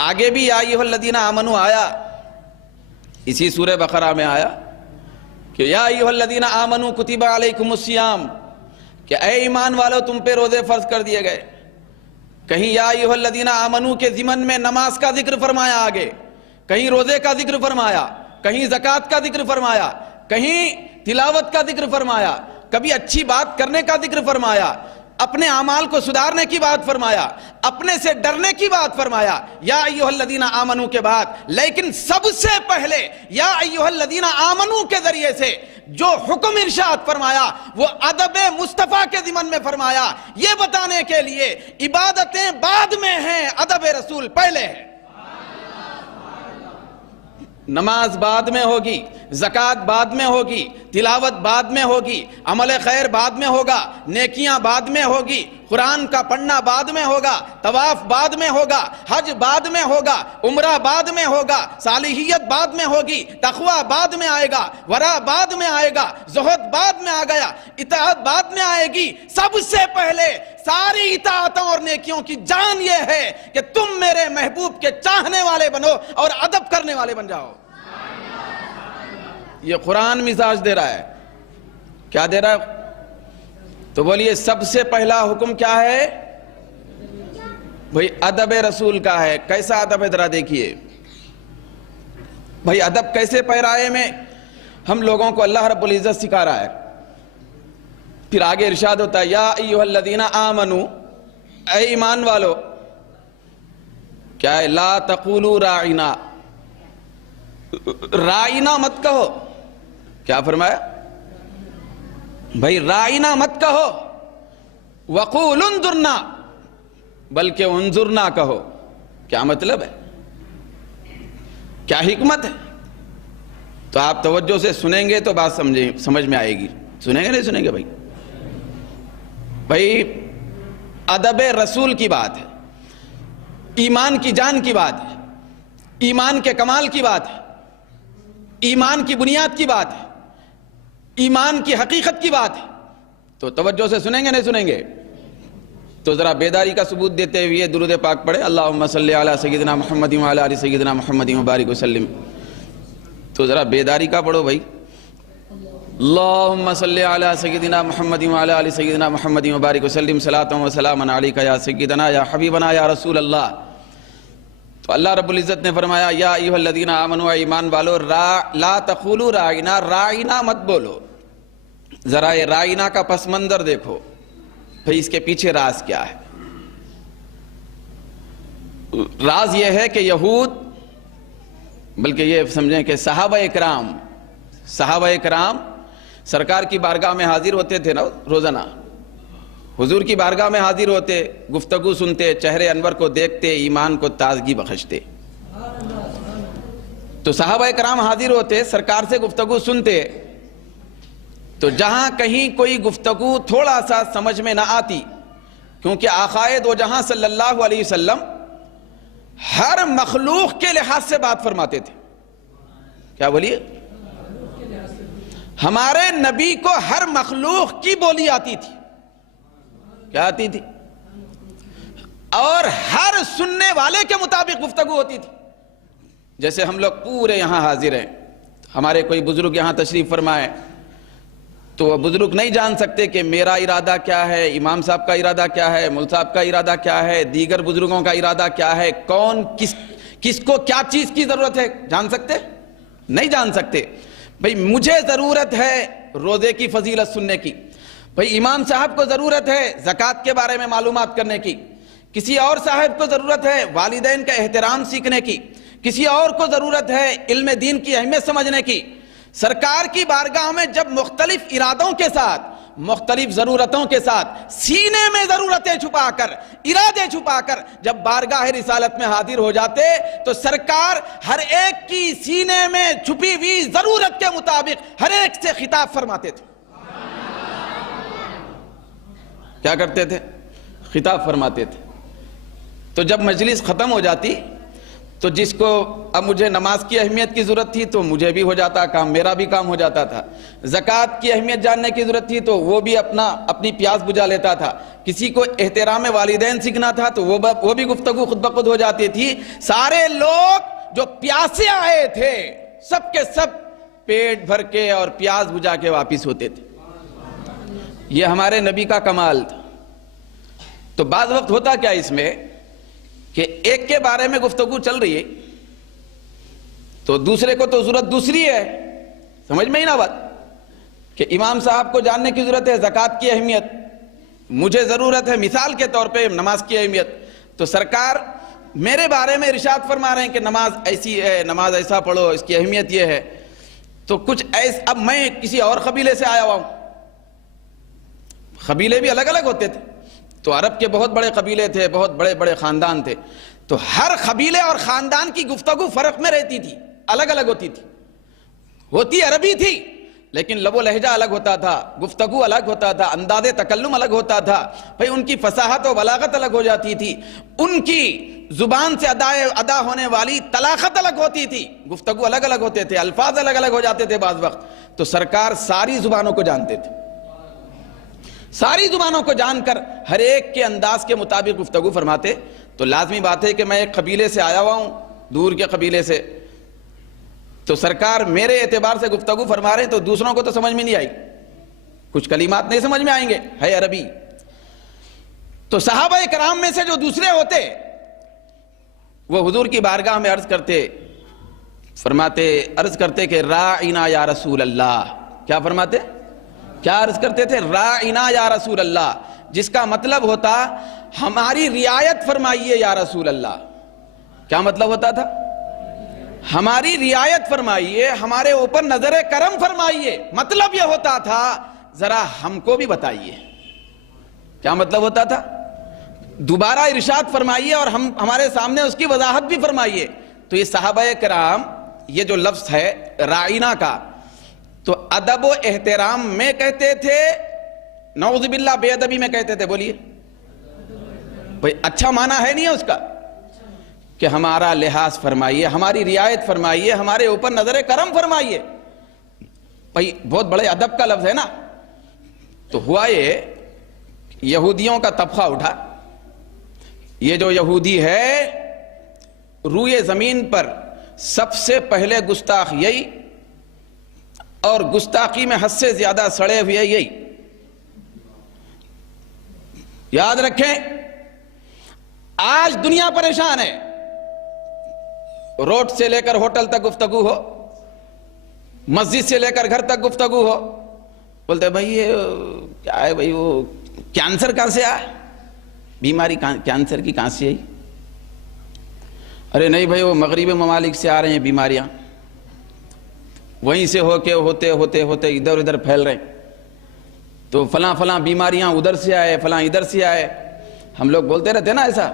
آگے بھی یا ایھا الذین آمنو آیا، اسی سورہ بقرہ میں آیا کہ یا ایھا الذین آمنو کتب علیکم الصیام، کہ اے ایمان والو تم پہ روزے فرض کر دیے گئے۔ کہیں یا ایھا الذین آمنو کے ضمن میں نماز کا ذکر فرمایا آگے، کہیں روزے کا ذکر فرمایا، کہیں زکوٰۃ کا ذکر فرمایا، کہیں تلاوت کا ذکر فرمایا، کبھی اچھی بات کرنے کا ذکر فرمایا، اپنے اعمال کو سدھارنے کی بات فرمایا، اپنے سے ڈرنے کی بات فرمایا یا ایھا الذین آمنو کے بعد۔ لیکن سب سے پہلے یا ایھا الذین آمنو کے ذریعے سے جو حکم ارشاد فرمایا وہ ادب مصطفیٰ کے ضمن میں فرمایا، یہ بتانے کے لیے عبادتیں بعد میں ہیں، ادب رسول پہلے ہے۔ نماز بعد میں ہوگی، زکوٰۃ بعد میں ہوگی، تلاوت بعد میں ہوگی، عمل خیر بعد میں ہوگا، نیکیاں بعد میں ہوگی، قرآن کا پڑھنا بعد میں ہوگا، طواف بعد میں ہوگا، حج بعد میں ہوگا، عمرہ بعد میں ہوگا، صالحیت بعد میں ہوگی، تقوی بعد میں آئے گا، ورع بعد میں آئے گا، زہد بعد میں آ گیا، اطاعت بعد میں آئے گی۔ سب سے پہلے ساری اطاعتوں اور نیکیوں کی جان یہ ہے کہ تم میرے محبوب کے چاہنے والے بنو اور ادب کرنے والے بن جاؤ۔ یہ قرآن مزاج دے رہا ہے، کیا دے رہا ہے؟ تو بولیے سب سے پہلا حکم کیا ہے؟ بھئی ادب رسول کا ہے۔ کیسا ادب ہے ذرا دیکھیے بھئی، ادب کیسے پیرائے میں ہم لوگوں کو اللہ رب العزت سکھا رہا ہے۔ پھر آگے ارشاد ہوتا ہے یا ایھا الذین آمنو، اے ایمان والو، کیا ہے؟ لا تقولوا راعنا، رائنا مت کہو۔ کیا فرمایا؟ بھئی رائنا مت کہو، وقولوا انظرنا، بلکہ انظرنا کہو۔ کیا مطلب ہے؟ کیا حکمت ہے؟ تو آپ توجہ سے سنیں گے تو بات سمجھ میں آئے گی۔ سنیں گے نہیں سنیں گے؟ بھئی ادب رسول کی بات ہے، ایمان کی جان کی بات ہے، ایمان کے کمال کی بات ہے، ایمان کی بنیاد کی بات ہے، ایمان کی حقیقت کی بات ہے۔ تو توجہ سے سنیں گے نہیں سنیں گے؟ تو ذرا بیداری کا ثبوت دیتے ہوئے درود پاک پڑھے، اللہم صلی علی سیدنا محمد وعلی آل سیدنا محمد وبارک وسلم۔ تو ذرا بیداری کا پڑھو بھائی، اللہم صلی علی سیدنا محمد وعلی آل سیدنا محمد وبارک وسلم، صلاۃ و سلام علیک یا سیدنا یا حبیبنا یا رسول اللہ۔ تو اللہ رب العزت نے فرمایا یا ایھا الذین آمنوا، ایمان والو، لا تقولوا راعنا، راعنا مت بولو۔ ذرا یہ راعنا کا پس منظر دیکھو بھئی، اس کے پیچھے راز کیا ہے؟ راز یہ ہے کہ یہود، بلکہ یہ سمجھیں کہ صحابہ اکرام سرکار کی بارگاہ میں حاضر ہوتے تھے نا روزانہ، حضور کی بارگاہ میں حاضر ہوتے، گفتگو سنتے، چہرے انور کو دیکھتے، ایمان کو تازگی بخشتے۔ تو صحابہ اکرام حاضر ہوتے، سرکار سے گفتگو سنتے، تو جہاں کہیں کوئی گفتگو تھوڑا سا سمجھ میں نہ آتی، کیونکہ آقائے دو جہاں صلی اللہ علیہ وسلم ہر مخلوق کے لحاظ سے بات فرماتے تھے۔ کیا بولیے؟ ہمارے نبی کو ہر مخلوق کی بولی آتی تھی۔ کیا آتی تھی؟ اور ہر سننے والے کے مطابق گفتگو ہوتی تھی۔ جیسے ہم لوگ پورے یہاں حاضر ہیں، ہمارے کوئی بزرگ یہاں تشریف فرمائے تو وہ بزرگ نہیں جان سکتے کہ میرا ارادہ کیا ہے، امام صاحب کا ارادہ کیا ہے، مول صاحب کا ارادہ کیا ہے، دیگر بزرگوں کا ارادہ کیا ہے، کون کس کو کیا چیز کی ضرورت ہے، جان سکتے؟ نہیں جان سکتے۔ بھئی مجھے ضرورت ہے روزے کی فضیلت سننے کی، بھئی امام صاحب کو ضرورت ہے زکوٰۃ کے بارے میں معلومات کرنے کی، کسی اور صاحب کو ضرورت ہے والدین کا احترام سیکھنے کی، کسی اور کو ضرورت ہے علم دین کی اہمیت سمجھنے کی۔ سرکار کی بارگاہ میں جب مختلف ارادوں کے ساتھ، مختلف ضرورتوں کے ساتھ، سینے میں ضرورتیں چھپا کر، ارادے چھپا کر جب بارگاہ رسالت میں حاضر ہو جاتے تو سرکار ہر ایک کی سینے میں چھپی ہوئی ضرورت کے مطابق ہر ایک سے خطاب فرماتے تھے۔ کیا کرتے تھے؟ خطاب فرماتے تھے۔ تو جب مجلس ختم ہو جاتی تو جس کو اب مجھے نماز کی اہمیت کی ضرورت تھی تو مجھے بھی ہو جاتا کام، میرا بھی کام ہو جاتا تھا. زکوٰۃ کی اہمیت جاننے کی ضرورت تھی تو وہ بھی اپنی پیاس بجھا لیتا تھا. کسی کو احترام والدین سیکھنا تھا تو وہ بھی گفتگو خود بخود ہو جاتی تھی. سارے لوگ جو پیاسے آئے تھے سب کے سب پیٹ بھر کے اور پیاس بجھا کے واپس ہوتے تھے. یہ ہمارے نبی کا کمال تھا. تو بعض وقت ہوتا کیا اس میں کہ ایک کے بارے میں گفتگو چل رہی ہے تو دوسرے کو تو ضرورت دوسری ہے. سمجھ میں ہی نہ بات کہ امام صاحب کو جاننے کی ضرورت ہے زکوٰۃ کی اہمیت، مجھے ضرورت ہے مثال کے طور پہ نماز کی اہمیت. تو سرکار میرے بارے میں ارشاد فرما رہے ہیں کہ نماز ایسی ہے، نماز ایسا پڑھو، اس کی اہمیت یہ ہے. تو کچھ اب میں کسی اور قبیلے سے آیا ہوا ہوں. قبیلے بھی الگ الگ ہوتے تھے. تو عرب کے بہت بڑے قبیلے تھے، بہت بڑے بڑے خاندان تھے. تو ہر قبیلے اور خاندان کی گفتگو فرق میں رہتی تھی، الگ الگ ہوتی تھی. ہوتی عربی تھی لیکن لب و لہجہ الگ ہوتا تھا، گفتگو الگ ہوتا تھا، انداز تکلم الگ ہوتا تھا. بھئی ان کی فصاحت و بلاغت الگ ہو جاتی تھی، ان کی زبان سے ادا ہونے والی طلاقت الگ ہوتی تھی، گفتگو الگ الگ ہوتے تھے، الفاظ الگ الگ ہو جاتے تھے بعض وقت. تو سرکار ساری زبانوں کو جانتے تھے. ساری زبانوں کو جان کر ہر ایک کے انداز کے مطابق گفتگو فرماتے. تو لازمی بات ہے کہ میں ایک قبیلے سے آیا ہوا ہوں، دور کے قبیلے سے. تو سرکار میرے اعتبار سے گفتگو فرما رہے ہیں تو دوسروں کو تو سمجھ میں نہیں آئی، کچھ کلمات نہیں سمجھ میں آئیں گے، ہے عربی. تو صحابہ کرام میں سے جو دوسرے ہوتے وہ حضور کی بارگاہ میں عرض کرتے کہ راعنا یا رسول اللہ. کیا فرماتے؟ کیا عرض کرتے تھے؟ راعنا یا رسول اللہ، جس کا مطلب ہوتا ہماری رعایت فرمائیے یا رسول اللہ. کیا مطلب ہوتا تھا؟ ہماری رعایت فرمائیے، ہمارے اوپر نظر کرم فرمائیے. مطلب یہ ہوتا تھا ذرا ہم کو بھی بتائیے. کیا مطلب ہوتا تھا؟ دوبارہ ارشاد فرمائیے اور ہمارے سامنے اس کی وضاحت بھی فرمائیے. تو یہ صحابہ کرام، یہ جو لفظ ہے راعینا کا، تو ادب و احترام میں کہتے تھے، نعوذ باللہ بے ادبی میں کہتے تھے؟ بولیے بھئی، اچھا معنی ہے نہیں ہے اس کا کہ ہمارا لحاظ فرمائیے، ہماری رعایت فرمائیے، ہمارے اوپر نظر کرم فرمائیے. بھئی بہت بڑے ادب کا لفظ ہے نا. تو ہوا یہ یہودیوں کا طبقہ اٹھا. یہ جو یہودی ہے روئے زمین پر سب سے پہلے گستاخ یہی، اور گستاخی میں حد سے زیادہ سڑے ہوئے یہی. یاد رکھیں، آج دنیا پریشان ہے. روڈ سے لے کر ہوٹل تک گفتگو ہو، مسجد سے لے کر گھر تک گفتگو ہو، بولتے بھائی یہ کیا ہے بھائی، وہ کینسر کہاں سے آیا، بیماری کینسر کی کہاں سے آئی؟ ارے نہیں بھائی، وہ مغربی ممالک سے آ رہے ہیں بیماریاں، وہیں سے ہوتے ادھر ادھر پھیل رہے. تو فلاں فلاں بیماریاں ادھر سے آئے، فلاں ادھر سے آئے. ہم لوگ بولتے رہتے نا ایسا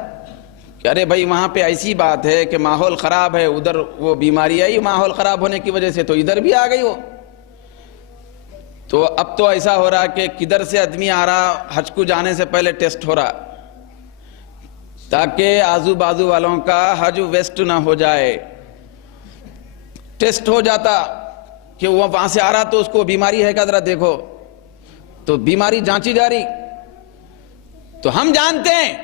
کہ ارے بھائی وہاں پہ ایسی بات ہے کہ ماحول خراب ہے، ادھر وہ بیماری آئی ماحول خراب ہونے کی وجہ سے، تو ادھر بھی آ گئی وہ. تو اب تو ایسا ہو رہا کہ کدھر سے آدمی آ رہا، حج کو جانے سے پہلے ٹیسٹ ہو رہا تاکہ آزو بازو والوں کا حج ویسٹ نہ ہو جائے. ٹیسٹ ہو جاتا کہ وہ وہاں سے آ رہا تو اس کو بیماری ہے کیا ذرا دیکھو، تو بیماری جانچی جا رہی. تو ہم جانتے ہیں،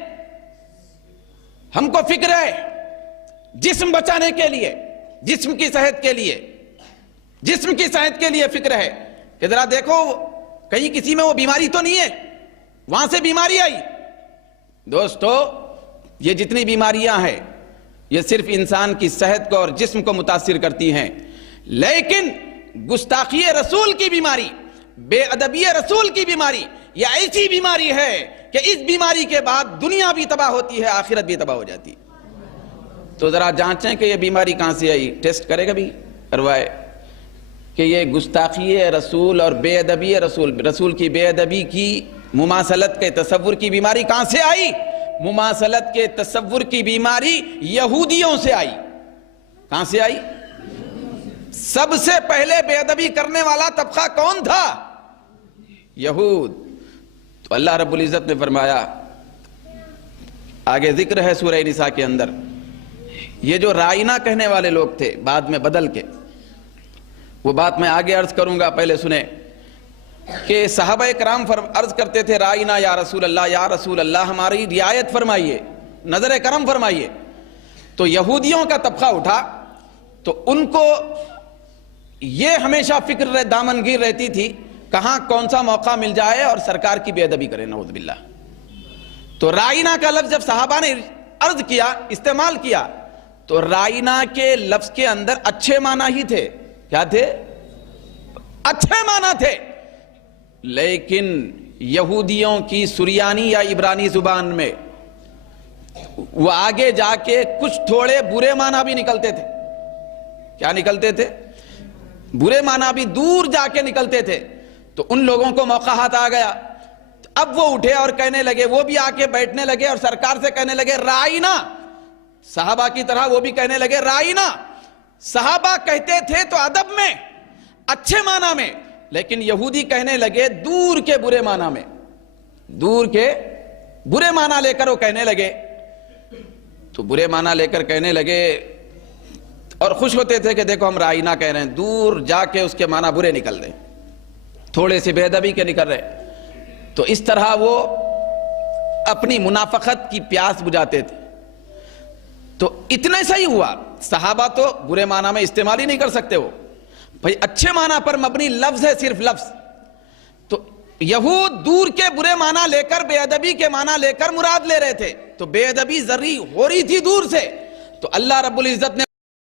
ہم کو فکر ہے جسم بچانے کے لیے، جسم کی صحت کے لیے فکر ہے کہ ذرا دیکھو کہیں کسی میں وہ بیماری تو نہیں ہے، وہاں سے بیماری آئی. دوستو، یہ جتنی بیماریاں ہیں یہ صرف انسان کی صحت کو اور جسم کو متاثر کرتی ہیں، لیکن گستاخی رسول کی بیماری، بے ادبی رسول کی بیماری، یہ ایسی بیماری ہے کہ اس بیماری کے بعد دنیا بھی تباہ ہوتی ہے، آخرت بھی تباہ ہو جاتی ہے. تو ذرا جانچیں کہ یہ بیماری کہاں سے آئی، ٹیسٹ کرے گا بھی کروائے کہ یہ گستاخی رسول اور بے ادبی رسول کی بے ادبی کی مماثلت کے تصور کی بیماری کہاں سے آئی. مماثلت کے تصور کی بیماری یہودیوں سے آئی. کہاں سے آئی؟ سب سے پہلے بے ادبی کرنے والا طبقہ کون تھا؟ یہود. تو اللہ رب العزت نے فرمایا، آگے ذکر ہے سورہ نساء کے اندر، یہ جو رائنا کہنے والے لوگ تھے بعد میں بدل کے، وہ بات میں آگے عرض کروں گا، پہلے سنیں کہ صحابہ کرام عرض کرتے تھے رائنا یا رسول اللہ ہماری رعایت فرمائیے، نظر کرم فرمائیے۔ تو یہودیوں کا طبقہ اٹھا تو ان کو یہ ہمیشہ فکر دامنگیر رہتی تھی کہاں کون سا موقع مل جائے اور سرکار کی بے ادبی کرے، نعوذ باللہ۔ تو رائنا کا لفظ جب صحابہ نے عرض کیا، استعمال کیا، تو رائنا کے لفظ کے اندر اچھے معنی ہی تھے۔ کیا تھے؟ اچھے معنی تھے، لیکن یہودیوں کی سریانی یا عبرانی زبان میں وہ آگے جا کے کچھ تھوڑے برے معنی بھی نکلتے تھے۔ کیا نکلتے تھے؟ برے معنی بھی دور جا کے نکلتے تھے۔ تو ان لوگوں کو موقع ہاتھ آ گیا، اب وہ اٹھے اور کہنے لگے، وہ بھی آ کے بیٹھنے لگے اور سرکار سے کہنے لگے رائنا، صحابہ کی طرح وہ بھی کہنے لگے رائنا۔ صحابہ کہتے تھے تو ادب میں، اچھے معنی میں، لیکن یہودی کہنے لگے دور کے برے معنی میں، دور کے برے معنی لے کر وہ کہنے لگے۔ تو برے معنی لے کر کہنے لگے اور خوش ہوتے تھے کہ دیکھو ہم رائنا کہہ رہے ہیں، دور جا کے اس کے معنی برے نکل رہے، تھوڑے سے بے ادبی کے نکل رہے۔ تو اس طرح وہ اپنی منافقت کی پیاس بجھاتے تھے۔ تو اتنے سے ہی ہوا، صحابہ تو برے معنی میں استعمال ہی نہیں کر سکتے، وہ بھئی اچھے معنی پر مبنی لفظ ہے، صرف لفظ۔ تو یہود دور کے برے معنی لے کر بے ادبی کے معنی لے کر مراد لے رہے تھے، تو بے ادبی ذری ہو رہی تھی دور سے۔ تو اللہ رب العزت نے